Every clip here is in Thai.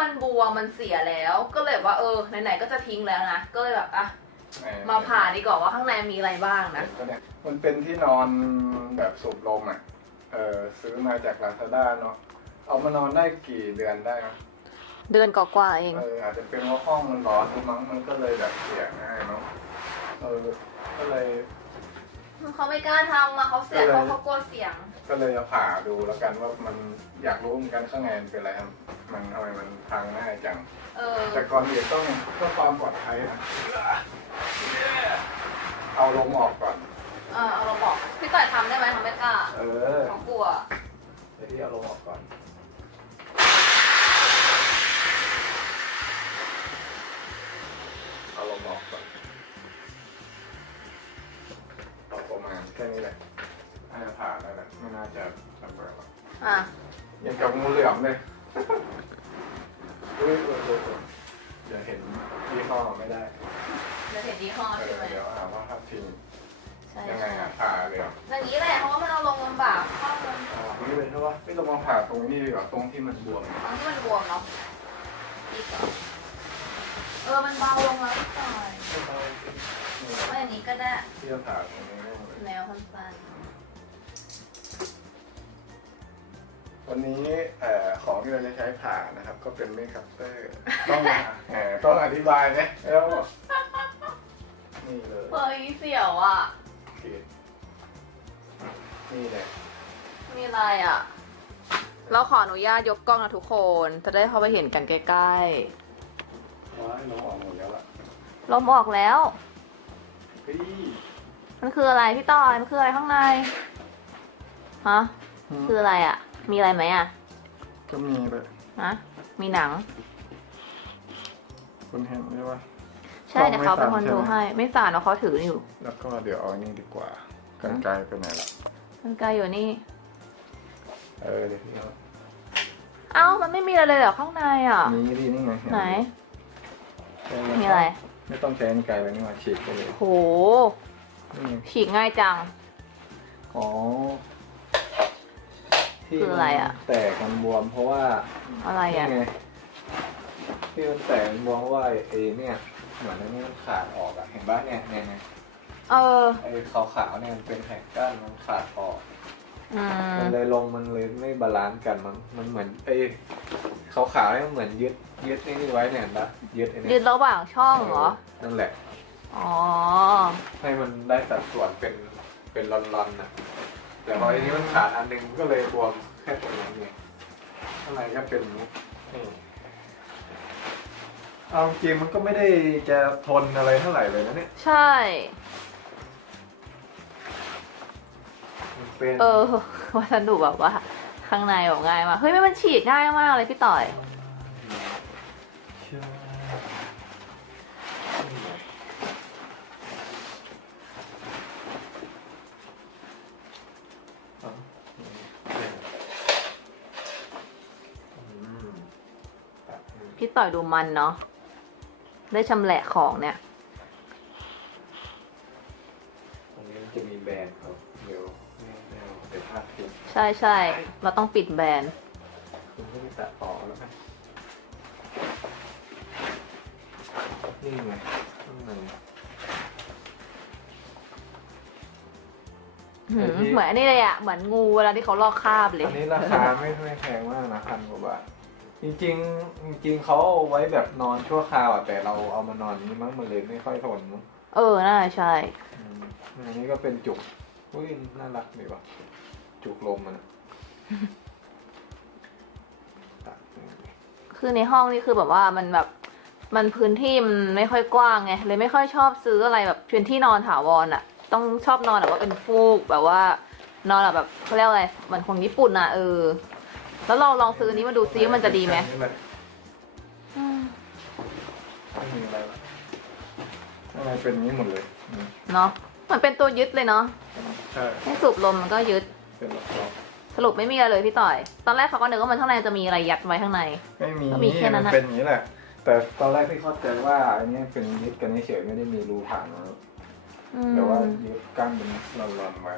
มันบวมมันเสียแล้ว ก็เลยแบบว่าเออไหนๆก็จะทิ้งแล้วนะก็เลยแบบอะเออมาผ่าดีกว่าว่าข้างในมีอะไรบ้างนะก็เนี่ยมันเป็นที่นอนแบบสูบลมอะเออซื้อมาจากลาซาด้าเนาะเอามานอนได้กี่เดือนได้นะเดือนกว่าๆเองเอออาจจะเป็นว่าห้องมันร้อนมั้งมันก็เลยแบบเสียง่ายเนาะเออก็เลยเขาไม่กล้าทำอะเขาเสียอะไรเขาเขากลัวเสียง ก็เลยจะผ่าดูแล้วกันว่ามันอยากรู้เหมือนกันข้างในมันเป็นอะไรครับ มันทำไมมันพังง่ายจัง เออแต่ก่อนอื่นต้องเพื่อความปลอดภัยนะเอาลมออกก่อน เออเอาเราบอกพี่ต่อยทำได้ไหมทำไม่กล้าเออเขากลัวเดี๋ยวที่เอาลมออกก่อน เอาลมออกก่อนเอาประมาณแค่นี้แหละน่าจะผ่านแล้วแหละไม่น่าจะระเบิดหรอกอะยังกับงูเหลือมเลย อุ้ยเออเออเออเดี๋ยวเห็นยี่ห้อไม่ได้เดี๋ยวเห็นยี่ห้อเอใช่อไหมเดี๋ยวหาว่าทับทิมใช่ยังไงอะผ่าเลยเหรออย่างนี้แหละเพราะว่ามันเอาลงลำบากข้ามันอ่านี่เลยใช่ปะนี่เรามาผ่าตรงนี้ดีกว่าตรงที่มันบวมตอนที่มันบวมเนาะอีกเหรอเออมันเบาลงแล้วพี่ต่อยไม่ต้องนี่ว่าอย่างนี้ก็ได้ ที่จะผ่าตรงนี้เลยแนวสั้น วันนี้เอ่อของที่เราจะใช้ผ่านะครับ ก็เป็นเมคคัตเตอร์ต้องเอ่อต้องอธิบายนะแล้วนี่เลยๆเฮ้ยเสียวอะโอเคนี่เลยมีอะไรอะ เราขออนุญาตยกกล้องนะทุกคน จะได้เข้าไปเห็นกันใกล้ว้ายน้องออกหมดแล้วล่ะๆลมออกแล้ว เฮ้ยมันคืออะไรพี่ต่อย มันคืออะไรข้างใน ฮะ คืออะไรอะ มีอะไรไหมอะ ก็มีแบบฮะ มีหนัง คุณเห็นใช่ปะ ใช่กล้องเดี๋ยวเขาเป็นคนไม่สั่นดูใช่ไหมให้ ไม่สานเนาะเขาถืออยู่แล้วก็เดี๋ยวเอาอันนี้ดีกว่ากันไกลไปไหนละมันไกลอยู่นี่ เออเดี๋ยวพี่เอาเอ้ามันไม่มีอะไรเลยเหรอข้างในอะนี่ดินี่ไงเไหน ใช่มีอะไร ไม่ต้องใช้กันไกลเลยนี่มาฉีกไปเลยโห นี่ไงฉีกง่ายจัง อ๋อ ที่คืออะไรอะ มันแตกมันบวมเพราะว่าอะไรอะ นี่ไงที่มันแตกมันบวมเพราะว่าไอ้ไอ้เนี่ยเหมือนอันนี้มันขาดออกอะเห็นบ้านเนี่ยเนี่ยไงเออ ไอ้ขาวๆเนี่ยมันเป็นแผ่นก้านมันขาดออก อืม มันเลยลงมันเลยไม่บาลานซ์กันมันมันเหมือนไอ้ขาวๆเนี่ยมันเหมือนยึดยึดไอ้นี่ไว้เนี่ยเห็นปะยึดไอ้ยืเนี่นระหว่างช่องเหรอ นั่นแหละ อ๋อ ให้มันได้สัดส่วนเป็นเป็นรอนๆน่ะ แต่พออันนี้มันขาดอันหนึงก็เลยบวมแค่ตรงนี้ไงข้างในก็เป็นอย่างนี้นี่เอาจริงมันก็ไม่ได้จะทนอะไรเท่าไหร่เลยนะเนี่ยใช่ มันเป็นเออวัสดุแบบว่า ข้างในแบบง่ายมาก เฮ้ยไม่มันฉีดง่ายมากเลยพี่ต่อย ใช่ พี่ต่อยดูมันเนาะ ได้ชำแหละของเนี่ย ตรงนี้มันจะมีแบรนด์ครับ เดี๋ยวไม่ไม่เอาเดี๋ยวพลาดทิ้งใช่ใช่ เราต้องปิดแบรนด์ คุณก็ไม่ตัดต่อแล้วไหมนี่ไงข้างใน หืมไอ้ที่เหมือนอันนี้เลยอะเหมือนงูเวลาที่เขาลอกคราบเลย อันนี้ราคาไม่ไม่แพงมากนะพันกว่าบาท จริงๆจริงๆเขาเอาไว้แบบนอนชั่วคราวอะแต่เราเอามานอนนี้มั้งมันเลยไม่ค่อยทนมั้งเออ น่าใช่ อืมอันนี้ก็เป็นจุกอุ้ยน่ารักดีว่ะจุกลมมันอะ ตัดนี่คือในห้องนี่คือแบบว่ามันแบบ มันพื้นที่มันไม่ค่อยกว้างไง เลยไม่ค่อยชอบซื้ออะไรแบบพื้นที่นอนถาวรอะต้องชอบนอนแบบว่าเป็นฟูกแบบว่านอนแบบเขาเรียกว่าอะไรเหมือนของญี่ปุ่นอะเออ แล้วเราลองซื้ออนนี้มาดูซิว่ามันจะดีไหมนี่แหละอืมไม่มีอะไรละอะไรเป็นอย่างนี้หมดเลยอืมเนาะเหมือนเป็นตัวยึดเลยเนาะใช่ให้สูบลมมันก็ยึด เป็นล็อกสรุปไม่มีอะไรเลยพี่ต่อย ตอนแรกเขาก็นึกว่ามันข้างในจะมีอะไรยัดไว้ข้างใน ๆไม่มีก็มีแค่นั้นมัอะ เป็นอย่างนี้แหละ แต่ตอนแรกที่เข้าใจว่าอันนี้เป็นยึดกันเฉยๆไม่ได้มีรูผ่านนะอืม แต่ว่ายึดกั้นเป็นรอนๆไว้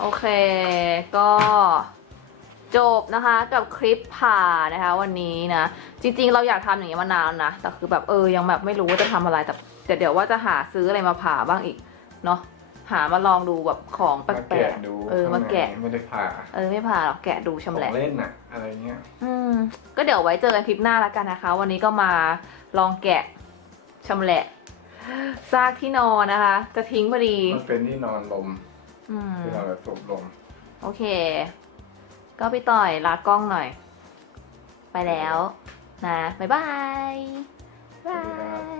โอเค ก็ จบนะคะกับคลิปผ่านะคะวันนี้นะ จริงๆ เราอยากทำอย่างนี้ยมานานนะ แต่คือแบบเออยังแบบไม่รู้ว่าจะทำอะไรแต่แต่เดี๋ยวว่าจะหาซื้ออะไรมาผ่าบ้างอีกเนาะหามาลองดูแบบของแปมาลแกะกดูๆเออมาแกะข้งในไม่ได้ผ่าเออไม่ผ่าหรอกแกะดูขชำองแหละเล่นน่ะอะไรเงี้ยอืมก็เดี๋ยวไว้เจอกันคลิปหน้าแล้วกันนะคะ วันนี้ก็มาลองแกะชำแหละซากที่นอนนะคะ จะทิ้งพอดีมันเป็นที่นอนลมอืมที่นอนแบบสูบลมโอเค ก็พี่ต่อยลากล้องหน่อย ไปแล้ว นะ บ๊ายบายบาย